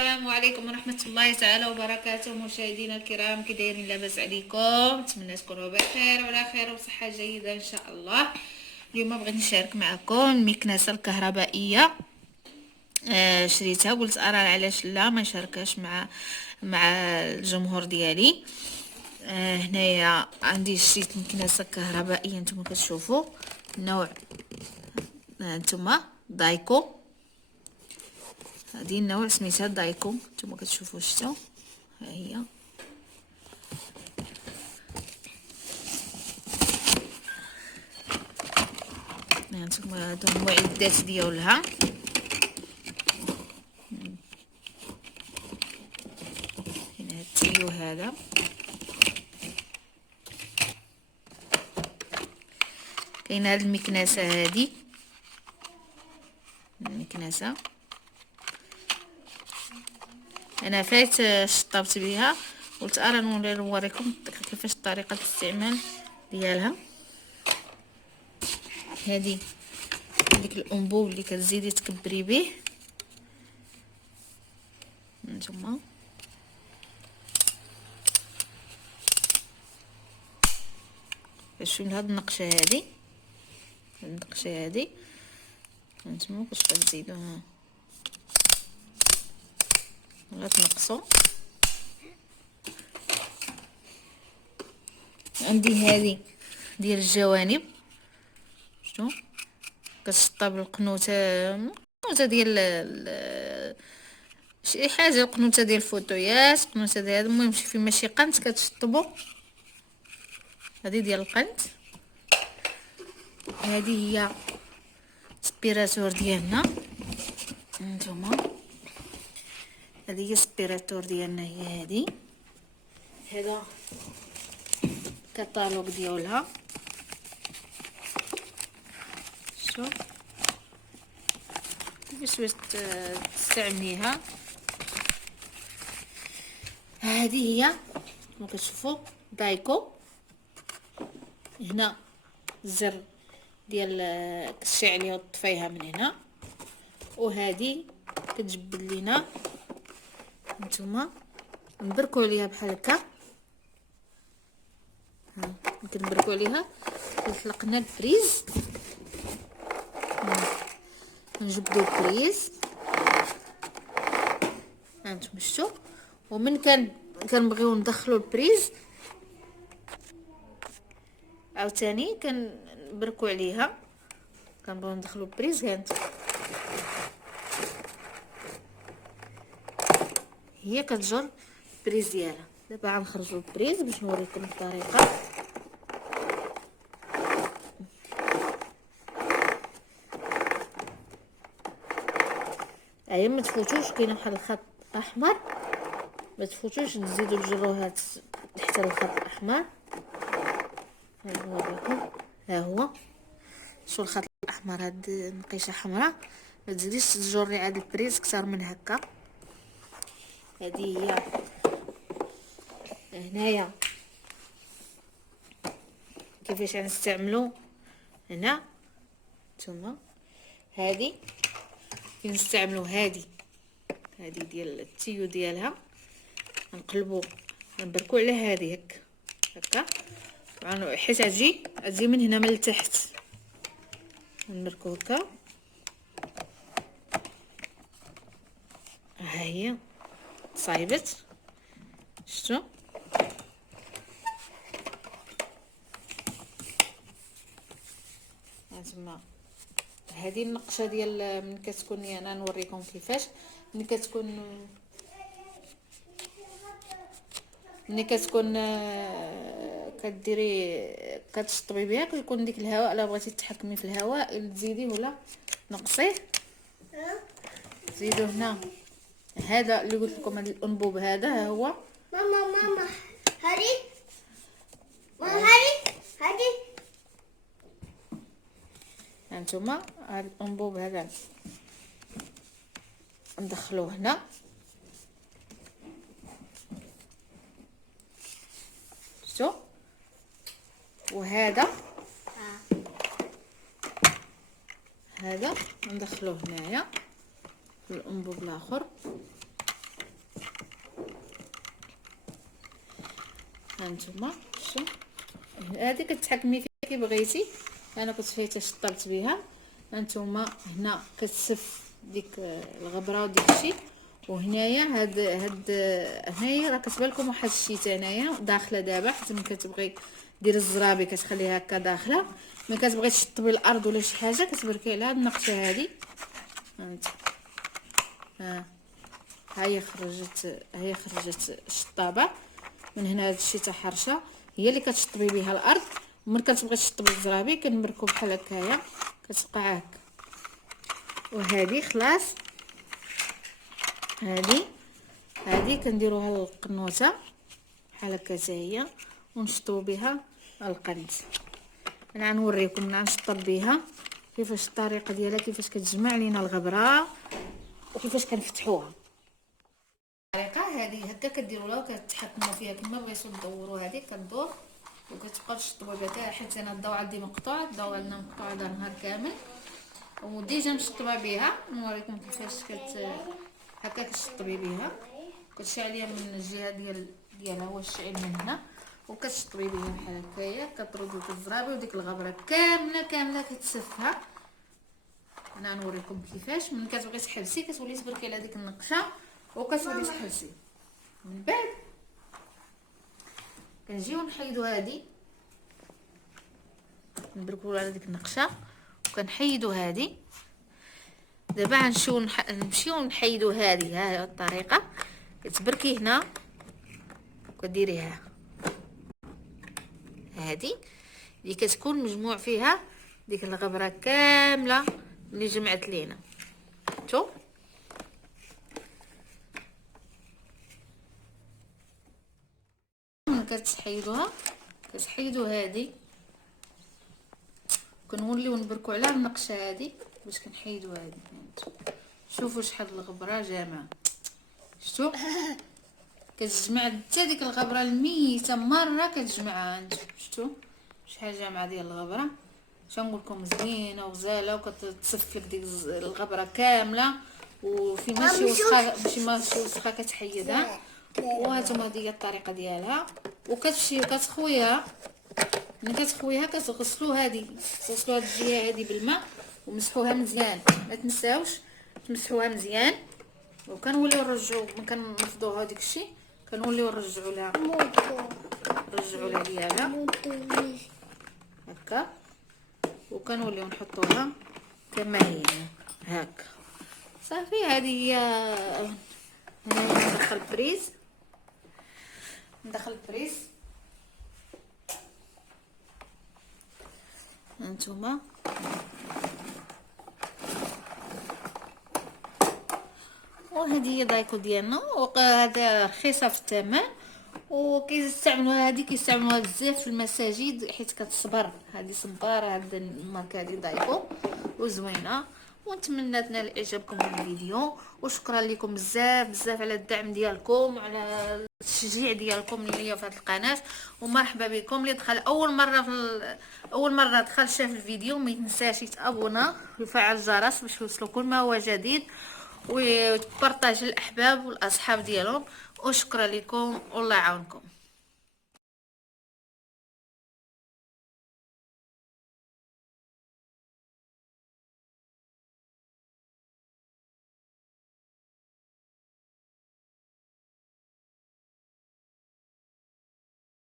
السلام عليكم ورحمة الله تعالى وبركاته. مشاهدينا الكرام، كي دايرين؟ لاباس عليكم؟ نتمنى تكونوا بخير وعلى خير وصحة جيدة ان شاء الله. اليوم بغيت نشارك معكم المكنسة الكهربائية. شريتها، قلت ارى علاش لا ما نشاركهاش مع الجمهور ديالي. هنايا عندي شريت مكنسة كهربائية، نتوما كتشوفوا النوع. نتوما دايكو، هذه النوع سميتها دايكو، نتوما كتشوفوا شفتوا. ها هي هانتوما هادو المعدات ديالها. هنا هاد التيو هذا، كاينه هاد المكنسه هادي، المكنسه انا فايت شطبت بها، قلت ارى نوريكم كيفاش طريقه الاستعمال ديالها. هذه ديك الانبوب اللي كتزيدي تكبري به. نتوما شوفوا هاد النقشه هذه، النقشه هذه هانتوما كيفاش كتزيدوها، غتنقصوا. عندي هذه ديال الجوانب، شفتوا كتشطب القنوته، القنوته ديال شي حاجه، القنوته ديال الفوطويات، القنوته ديال المهم في ماشي قنت كتشطبوا. هذه ديال القنت. هذه هي سبيراتور ديالنا، هانتوما هذه هي سبيراتور ديالنا، هي هذه. هذا كتالوج ديالها، شوف كيفاش تستعمليها. هذه هي كما كتشوفوا دايكو. هنا الزر ديال كتشعل عليها وتطفيها من هنا، وهذه كتجبد لينا. نتوما نبركوا عليها بحال هكا، كنبركوا عليها كيطلق لنا البريز. نجبدوا البريز، هانتوما شفتوا. ومن كنبغيو ندخلوا البريز عاوتاني كنبركوا عليها، كنبغيو ندخلوا البريز. هي كتجر البريز ديالها. دابا غنخرجوا البريز باش نوريكم الطريقه. ما تفوتوش، كاينه بحال الخط احمر، ما تفوتوش تزيدوا تجروها تحت الخط الاحمر. نوريكم، ها هو شو الخط الاحمر، هاد النقيشه حمراء. ما تزيديش تجري عاد البريز اكثر من هكا. هذه هي هنايا كيفاش غنستعملوا. هنا نتوما هذه كنستعملوا هذه ديال التيو ديالها، نقلبوا نبركوا على هذه هكا طبعا، حيت اجي من هنا من التحت، نبركوا هكا. ها هي صايبت، شفتوا. هانتوما هذه النقشه ديال من كتكون، انا نوريكم كيفاش ملي كتكون كديري كتشطبي بها، كيكون ديك الهواء، الا بغيتي تتحكمي في الهواء تزيديه ولا تنقصيه. زيدوا هنا هذا اللي قلت لكم، هذا الانبوب هذا ها هو. ماما هذه هانتوما هذا الانبوب هذا ندخلوه هنا، شفتوا. وهذا هذا ندخلوه هنايا في الانبوب الاخر. هانتوما شوف هذه كتحكمي فيها كي بغيتي. انا كنت فايته شطبت بها. هانتوما هنا كتسف ديك الغبره وديك الشيء، وهنايا هاد هنايا راه كتبان لكم واحد الشيء هنايا داخله دابا، حيت ملي كتبغي دير الزرابي كتخليها هكا داخله. ملي كتبغي تشطبي الارض ولا شي حاجه كتبركي على هاد النقشه هادي. هانت ها هي خرجت الشطابه من هنا. هاد الشيء تاع حرشه هي اللي كتشطبي بها الارض. وملي كتبغي تشطبي الزرابي كنبركو بحال هكايا كتبقى هكا. وهذه خلاص هذه كنديروها للقنوته بحال هكا حتى هي، ونشطبوا بها القنت. انا غنوريكم نشطب بها كيفاش الطريقه ديالها، كيفاش كتجمع لينا الغبره وكيفاش كنفتحوها. الطريقه هذه هكا كديروها وكتحكموا فيها كما بغيتو تدوروا. هذه كدور وكتبقاو تشطبوا بها حتى انا الضوء عندي مقطوع. الضوء عندنا مقطوع هذا النهار كامل وديجا مشطبه بها. نوريكم كيفاش هكا كتشطبي بها. كتشعليها من الجهه ديالها هو الشعل من هنا وكتشطبي بها بحال هكايا. كتردي الزرابي وديك الغبره كامله كتسفها. انا نوريكم كيفاش. ملي كتبغي تحبسي كتولي تبركي على ديك النقشه وكتولي تحبسي. من بعد كنجيو نحيدو هذه، نبركو على ديك النقشه وكنحيدو هذه. دابا نمشيو نحيدو هذه. ها الطريقه كتبركي هنا وكديريها. هذه اللي كتكون مجموع فيها ديك الغبره كامله اللي جمعت لينا. شوف من كتحيدوا هذه كنوليو نبركو على النقشه هذه باش كنحيدوا هذه. شوفوا شحال الغبره جامعه. شفتوا كتجمع حتى ديك الغبره الميته مره كتجمعها. انتم شفتوا شحال جامعه ديال الغبره. نقول لكم زوينه وغزاله وكتصف لك ديك الغبره كامله وفي ماشي وسخه كتحيدها. وهانتوما هذه هي الطريقه ديالها. وكتمشي كتخويها. ملي كتخويها كتغسلوا هذه هاد الجهه هذه بالماء ومسحوها مزيان. ما تنساوش تمسحوها مزيان. وكنوليو نرجعوا ملي كنفضوها داك الشيء كنوليو نرجعوا لها ديالها هكا. وكنوليو نحطوها كما هي هكا صافي. هذه هي. ندخل البريز. هانتوما وهذه هي دايكو ديالنا. وهذا رخيصه في الثمن وكيستعملوها. هذه كيستعملوها بزاف في المساجد حيت كتصبر. هذه صباره هاد الماركه هذه دايكو وزوينه. ونتمنى تنال اعجابكم الفيديو. وشكرا لكم بزاف على الدعم ديالكم وعلى التشجيع ديالكم ليا في هذه القناه. ومرحبا بكم. اللي دخل اول مره دخل شاف الفيديو ما ينساش يتابونا ويفعل الجرس باش يوصلوا كل ما هو جديد ويبارطاج الاحباب والاصحاب ديالهم. وشكرا لكم والله يعاونكم.